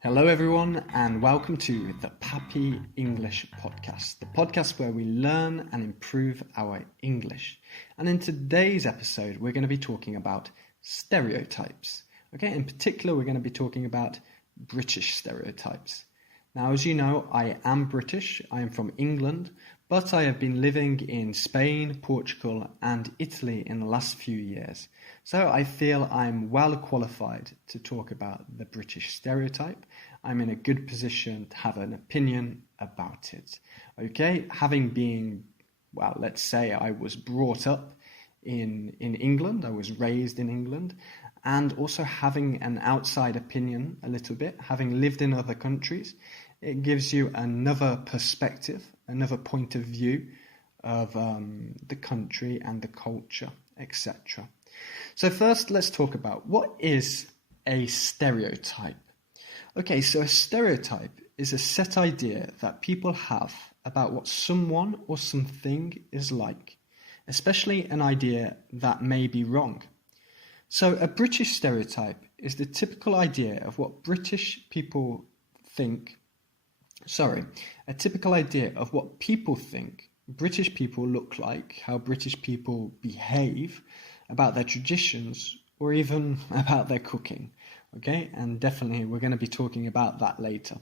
Hello, everyone, and welcome to the PAPIEnglish podcast, the podcast where we learn and improve our English. And in today's episode, we're going to be talking about stereotypes. Okay, in particular, we're going to be talking about British stereotypes. Now, as you know, I am British. I am from England, but I have been living in Spain, Portugal, and Italy in the last few years. So I feel I'm well qualified to talk about the British stereotype. I'm in a good position to have an opinion about it. Okay, having been, well, let's say I was brought up in England, I was raised in England, and also having an outside opinion a little bit, having lived in other countries, it gives you another perspective, another point of view of the country and the culture, etc. So first, let's talk about what is a stereotype. Okay, so a stereotype is a set idea that people have about what someone or something is like, especially an idea that may be wrong. So a British stereotype is the typical idea of what British people think. A typical idea of what people think British people look like, how British people behave, about their traditions, or even about their cooking. Okay, and definitely we're going to be talking about that later.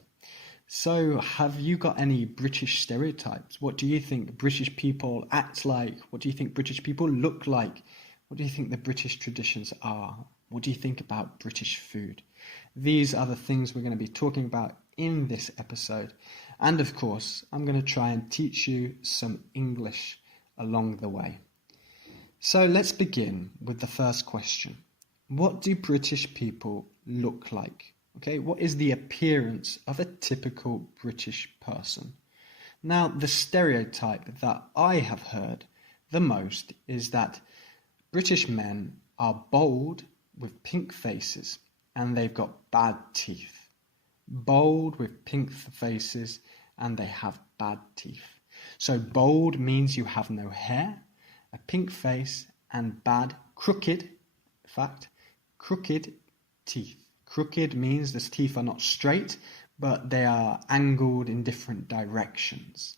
So, have you got any British stereotypes? What do you think British people act like? What do you think British people look like? What do you think the British traditions are? What do you think about British food? These are the things we're going to be talking about in this episode. And of course, I'm going to try and teach you some English along the way. So let's begin with the first question. What do British people look like? Okay, what is the appearance of a typical British person? Now, the stereotype that I have heard the most is that British men are bold with pink faces and they've got bad teeth. Bold with pink faces and they have bad teeth. So bold means you have no hair, a pink face, and crooked teeth. Crooked means the teeth are not straight, but they are angled in different directions.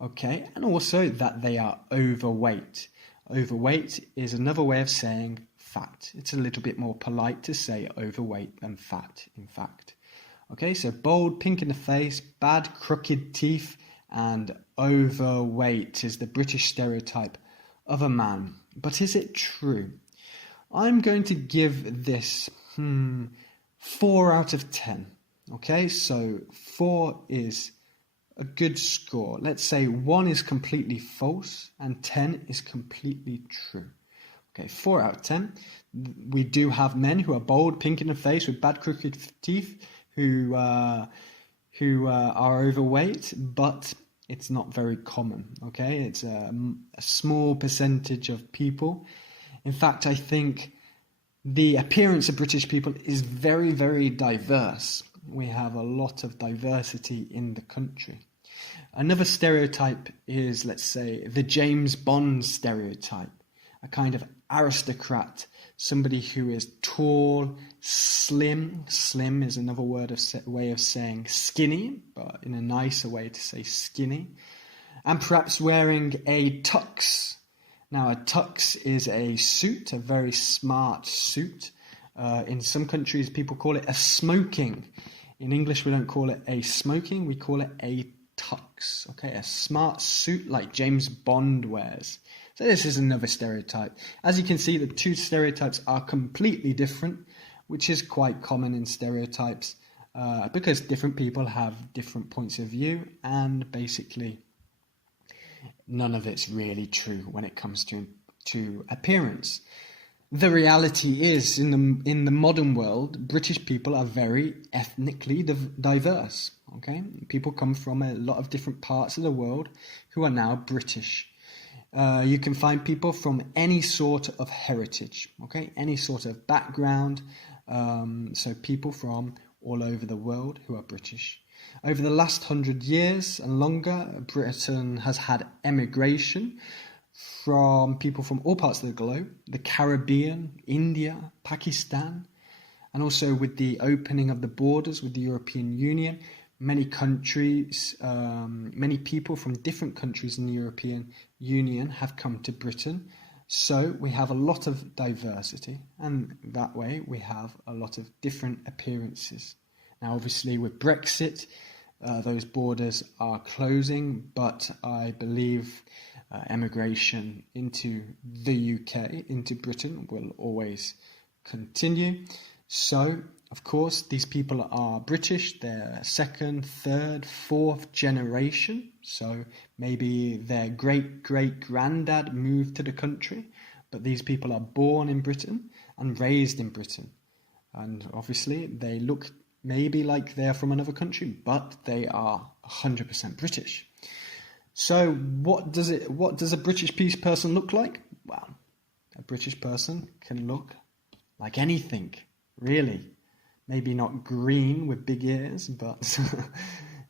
Okay, and also that they are overweight. Overweight is another way of saying fat. It's a little bit more polite to say overweight than fat, in fact. Okay, so bold, pink in the face, bad, crooked teeth, and overweight is the British stereotype of a man. But is it true? I'm going to give this 4 out of 10. Okay, so 4 is a good score. Let's say 1 is completely false and 10 is completely true. Okay, 4 out of 10. We do have men who are bold, pink in the face, with bad crooked teeth, who are overweight, but it's not very common. Okay, it's a small percentage of people. In fact, I think the appearance of British people is very, very diverse. We have a lot of diversity in the country. Another stereotype is, let's say, the James Bond stereotype, a kind of aristocrat, somebody who is tall, slim. Slim is another way of saying skinny, but in a nicer way to say skinny, and perhaps wearing a tux. Now, a tux is a suit, a very smart suit. In some countries, people call it a smoking. In English, we don't call it a smoking, we call it a tux. Okay, a smart suit like James Bond wears. So this is another stereotype. As you can see, the two stereotypes are completely different, which is quite common in stereotypes because different people have different points of view, and basically none of it's really true when it comes to appearance. The reality is, in the modern world, British people are very ethnically diverse. Okay, people come from a lot of different parts of the world who are now British. You can find people from any sort of heritage, okay, any sort of background. So people from all over the world who are British. Over the last 100 years and longer, Britain has had emigration from people from all parts of the globe, the Caribbean, India, Pakistan, And also with the opening of the borders with the European Union, many countries, many people from different countries in the European Union have come to Britain. So we have a lot of diversity, and that way we have a lot of different appearances. Now, obviously, with Brexit, those borders are closing, but I believe emigration into the UK, into Britain, will always continue. So, of course, these people are British, they're second, third, fourth generation. So maybe their great-great-granddad moved to the country, but these people are born in Britain and raised in Britain. And obviously they look maybe like they're from another country, but they are 100% British. So what does a British person look like? Well, a British person can look like anything, really. Maybe not green with big ears, but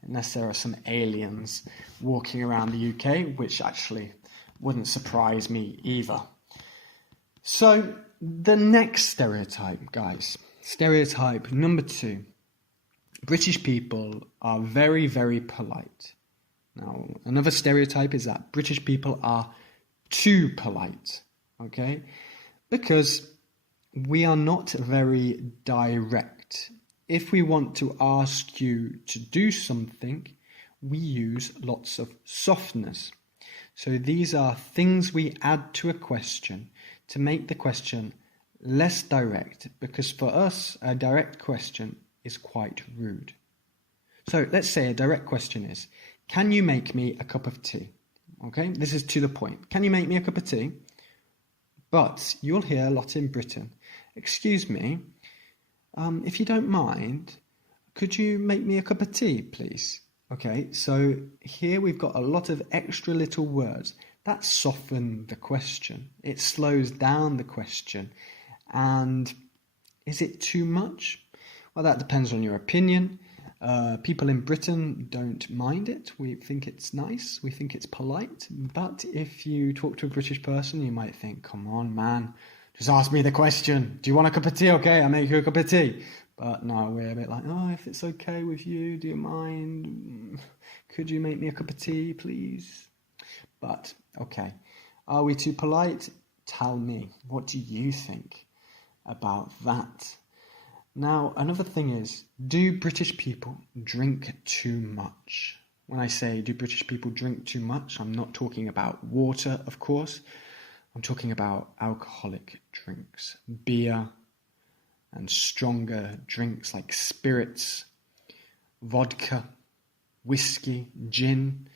unless there are some aliens walking around the UK, which actually wouldn't surprise me either. So the next stereotype, guys, stereotype number 2. British people are very, very polite. Now, another stereotype is that British people are too polite, okay? Because we are not very direct. If we want to ask you to do something, we use lots of softness. So these are things we add to a question to make the question less direct, because for us, a direct question is quite rude. So let's say a direct question is, can you make me a cup of tea? Okay, this is to the point. Can you make me a cup of tea? But you'll hear a lot in Britain, excuse me, if you don't mind, could you make me a cup of tea, please? Okay, so here we've got a lot of extra little words that soften the question. It slows down the question. And is it too much? Well, that depends on your opinion. People in Britain don't mind it. We think it's nice. We think it's polite. But if you talk to a British person, you might think, come on, man, just ask me the question. Do you want a cup of tea? Okay, I'll make you a cup of tea. But no, we're a bit like, oh, if it's okay with you, do you mind? Could you make me a cup of tea, please? But, okay, are we too polite? Tell me, what do you think about that? Now, another thing is, do British people drink too much? When I say, do British people drink too much, I'm not talking about water, of course. I'm talking about alcoholic drinks, beer, and stronger drinks like spirits, vodka, whiskey, gin.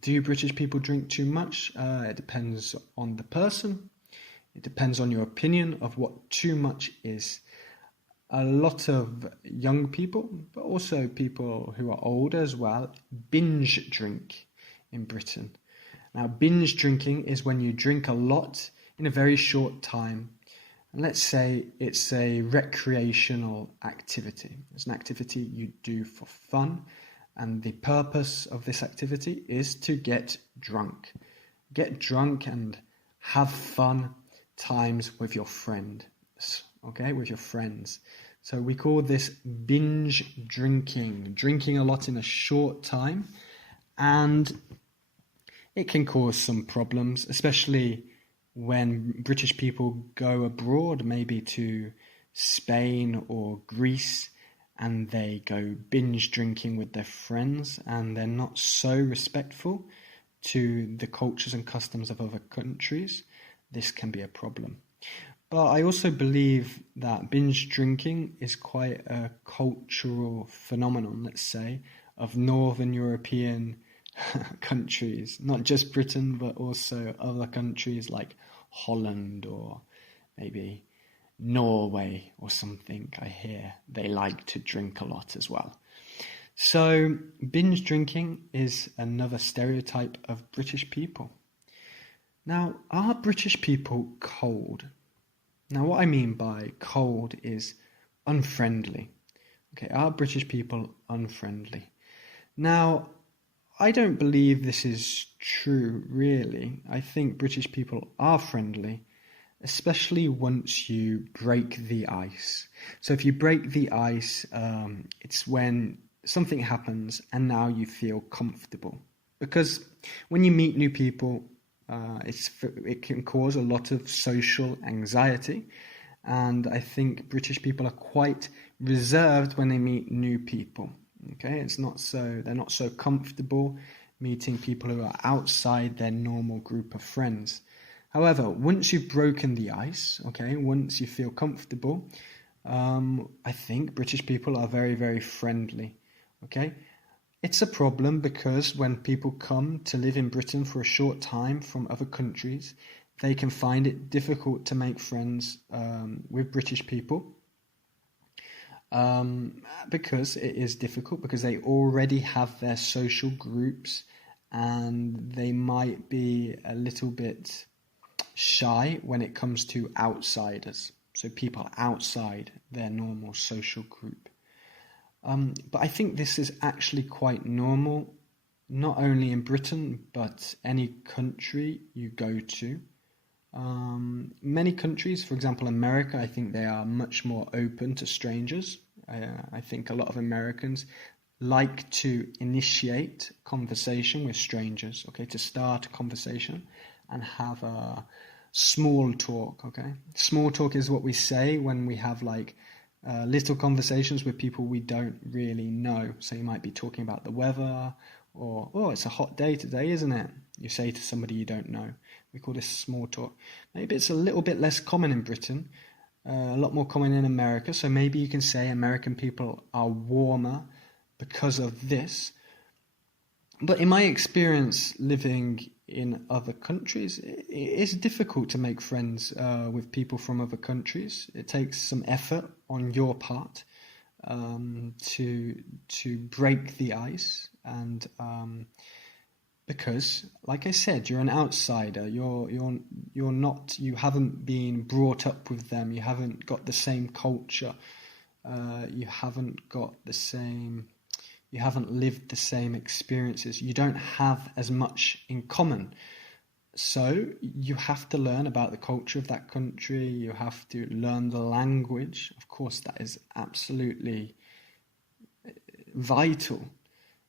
Do British people drink too much? It depends on the person. It depends on your opinion of what too much is. A lot of young people, but also people who are older as well, binge drink in Britain. Now, binge drinking is when you drink a lot in a very short time. And let's say it's a recreational activity. It's an activity you do for fun. And the purpose of this activity is to get drunk. Get drunk and have fun times with your friends. Okay, with your friends. So we call this binge drinking. Drinking a lot in a short time. And it can cause some problems, especially when British people go abroad, maybe to Spain or Greece, and they go binge drinking with their friends, and they're not so respectful to the cultures and customs of other countries. This can be a problem. But I also believe that binge drinking is quite a cultural phenomenon, let's say, of Northern European countries, not just Britain, but also other countries like Holland or maybe Norway or something. I hear they like to drink a lot as well. So binge drinking is another stereotype of British people. Now, are British people cold? Now, what I mean by cold is unfriendly. Okay, are British people unfriendly? Now, I don't believe this is true, really. I think British people are friendly, especially once you break the ice. So if you break the ice, it's when something happens and now you feel comfortable. Because when you meet new people, it can cause a lot of social anxiety. And I think British people are quite reserved when they meet new people. Okay, they're not so comfortable meeting people who are outside their normal group of friends. However, once you've broken the ice, okay, once you feel comfortable, I think British people are very, very friendly. Okay, it's a problem because when people come to live in Britain for a short time from other countries, they can find it difficult to make friends with British people. Because it is difficult, because they already have their social groups and they might be a little bit shy when it comes to outsiders, so people outside their normal social group. But I think this is actually quite normal, not only in Britain, but any country you go to. Many countries, for example America, I think they are much more open to strangers. I think a lot of Americans like to initiate conversation with strangers, okay, to start a conversation and have a small talk, okay. Small talk is what we say when we have like little conversations with people we don't really know. So you might be talking about the weather, or, oh, it's a hot day today, isn't it? You say to somebody you don't know. We call this small talk. Maybe it's a little bit less common in Britain, a lot more common in America. So maybe you can say American people are warmer because of this. But in my experience living in other countries, it is difficult to make friends with people from other countries. It takes some effort on your part to break the ice, and because, like I said, you're an outsider. You haven't been brought up with them. You haven't got the same culture. You haven't lived the same experiences. You don't have as much in common. So you have to learn about the culture of that country. You have to learn the language. Of course, that is absolutely vital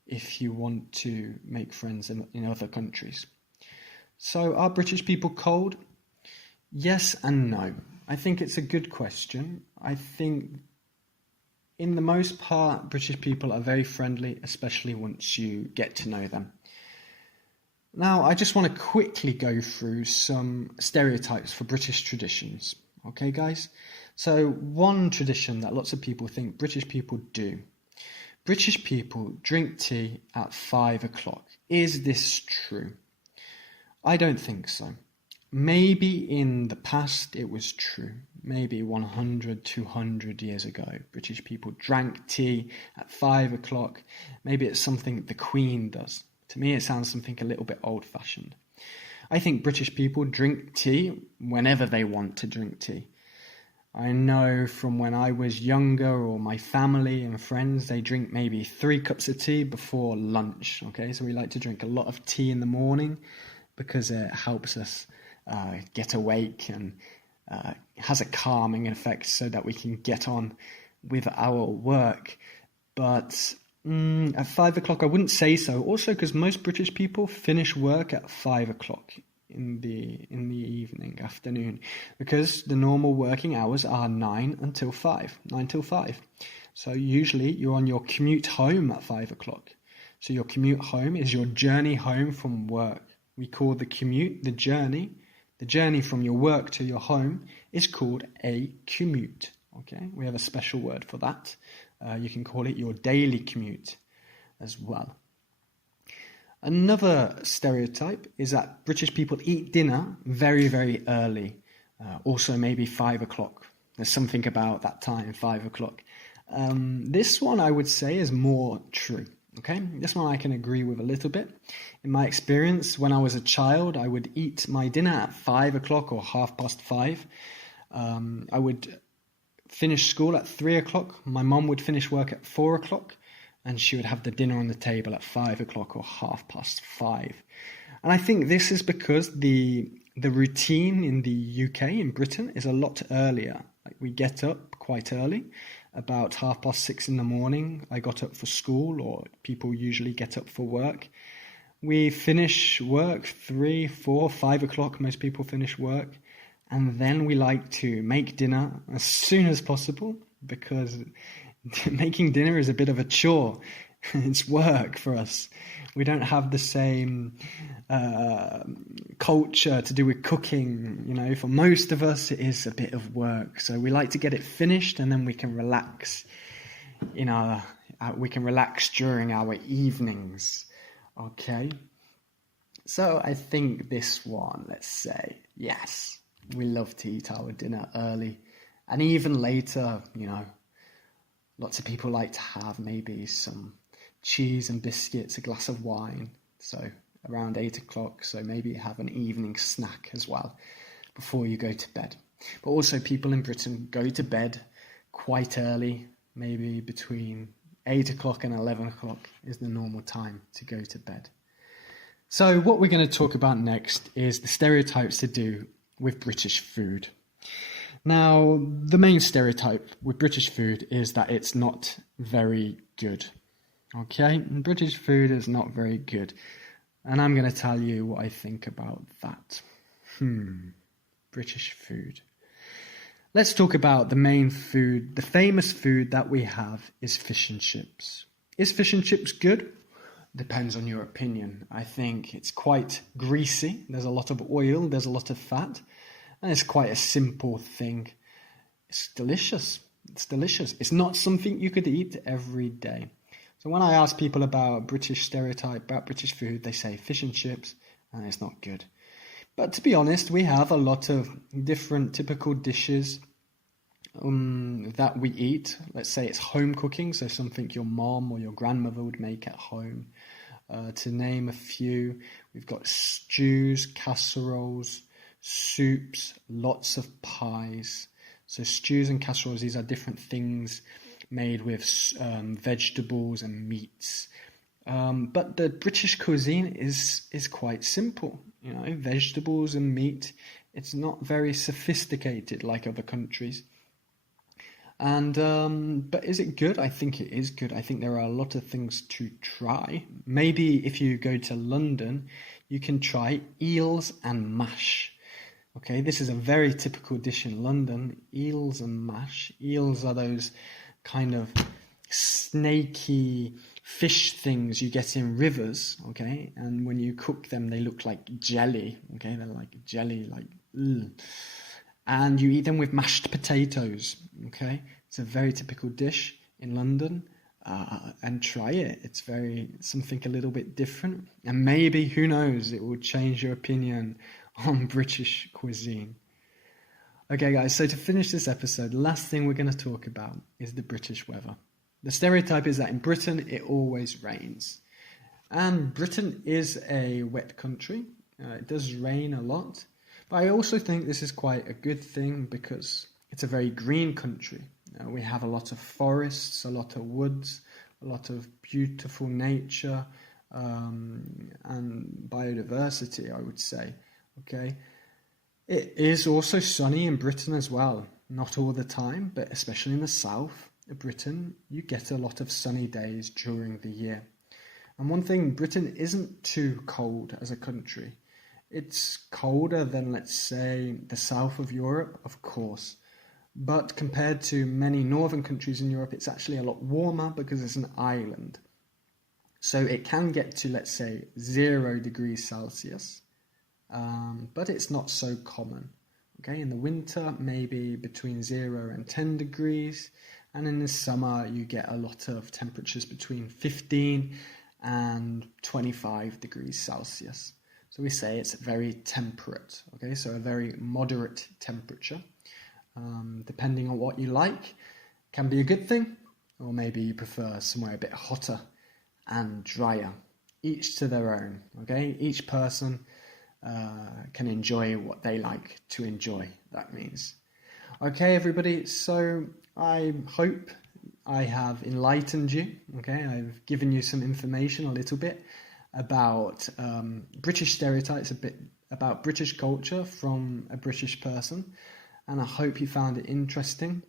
if you want to make friends in other countries. So are British people cold? Yes and no. I think it's a good question. I think in the most part, British people are very friendly, especially once you get to know them. Now, I just want to quickly go through some stereotypes for British traditions. Okay, guys? So one tradition that lots of people think British people do. British people drink tea at 5 o'clock. Is this true? I don't think so. Maybe in the past it was true. Maybe 100, 200 years ago, British people drank tea at 5 o'clock. Maybe it's something the Queen does. To me, it sounds something a little bit old-fashioned. I think British people drink tea whenever they want to drink tea. I know from when I was younger, or my family and friends, they drink maybe 3 cups of tea before lunch. Okay, so we like to drink a lot of tea in the morning because it helps us get awake and has a calming effect so that we can get on with our work. But at 5 o'clock, I wouldn't say so. Also, because most British people finish work at 5 o'clock in the evening, afternoon, because the normal working hours are 9 till 5. So usually you're on your commute home at 5 o'clock. So your commute home is your journey home from work. We call the commute the journey. The journey from your work to your home is called a commute. Okay, we have a special word for that. You can call it your daily commute as well. Another stereotype is that British people eat dinner very, very early. Also maybe 5 o'clock. There's something about that time, 5 o'clock. This one I would say is more true. Okay, this one I can agree with a little bit. In my experience, when I was a child, I would eat my dinner at 5 o'clock or 5:30. I would finish school at 3 o'clock. My mum would finish work at 4 o'clock, and she would have the dinner on the table at 5 o'clock or 5:30. And I think this is because the the routine in the UK, in Britain, is a lot earlier. Like we get up quite early, about 6:30 in the morning. I got up for school, or people usually get up for work. We finish work 3, 4, 5 o'clock. Most people finish work. And then we like to make dinner as soon as possible, because making dinner is a bit of a chore. It's work for us. We don't have the same culture to do with cooking. You know, for most of us, it is a bit of work. So we like to get it finished, and then we can relax. We can relax during our evenings. Okay. So I think this one, let's say, yes, we love to eat our dinner early, and even later. Lots of people like to have maybe some cheese and biscuits, a glass of wine, so around 8 o'clock, so maybe have an evening snack as well before you go to bed. But also people in Britain go to bed quite early, maybe between 8 o'clock and 11 o'clock is the normal time to go to bed. So what we're going to talk about next is the stereotypes to do with British food. Now, the main stereotype with British food is that it's not very good. Okay, British food is not very good. And I'm going to tell you what I think about that. British food. Let's talk about the main food. The famous food that we have is fish and chips. Is fish and chips good? Depends on your opinion. I think it's quite greasy. There's a lot of oil, there's a lot of fat. And it's quite a simple thing. It's delicious. It's delicious. It's not something you could eat every day. So when I ask people about British stereotype, about British food, they say fish and chips, and it's not good. But to be honest, we have a lot of different typical dishes that we eat. Let's say it's home cooking, so something your mom or your grandmother would make at home. To name a few, we've got stews, casseroles, soups, lots of pies. So stews and casseroles, these are different things made with vegetables and meats. But the British cuisine is quite simple. Vegetables and meat. It's not very sophisticated like other countries. And but is it good? I think it is good. I think there are a lot of things to try. Maybe if you go to London, you can try eels and mash. Okay, this is a very typical dish in London, eels and mash. Eels are those kind of snaky fish things you get in rivers, okay? And when you cook them, they look like jelly, okay? They're like jelly, and you eat them with mashed potatoes, okay? It's a very typical dish in London, and try it. It's something a little bit different, and maybe, who knows, it will change your opinion on British cuisine. Okay guys, so to finish this episode, the last thing we're going to talk about is the British weather. The stereotype is that in Britain it always rains. And Britain is a wet country. It does rain a lot. But I also think this is quite a good thing because it's a very green country. We have a lot of forests, a lot of woods, a lot of beautiful nature and biodiversity, I would say. Okay. It is also sunny in Britain as well. Not all the time, but especially in the south of Britain, you get a lot of sunny days during the year. And one thing, Britain isn't too cold as a country. It's colder than, let's say, the south of Europe, of course. But compared to many northern countries in Europe, it's actually a lot warmer because it's an island. So it can get to, let's say, 0 degrees Celsius. But it's not so common. Okay, in the winter, maybe between 0 and 10 degrees. And in the summer, you get a lot of temperatures between 15 and 25 degrees Celsius. So we say it's very temperate. Okay, so a very moderate temperature. Depending on what you like, can be a good thing. Or maybe you prefer somewhere a bit hotter and drier. Each to their own. Okay, each person can enjoy what they like to enjoy, that means. Okay, everybody, so I hope I have enlightened you, okay? I've given you some information a little bit about British stereotypes, a about British culture from a British person, and I hope you found it interesting.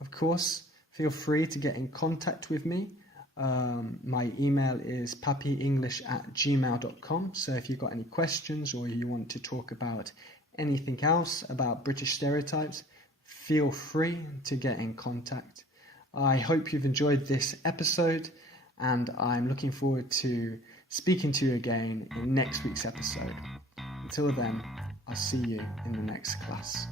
Of course, feel free to get in contact with me. My email is PAPIEnglish@gmail.com. So if you've got any questions or you want to talk about anything else about British stereotypes, feel free to get in contact. I hope you've enjoyed this episode, and I'm looking forward to speaking to you again in next week's episode. Until then, I'll see you in the next class.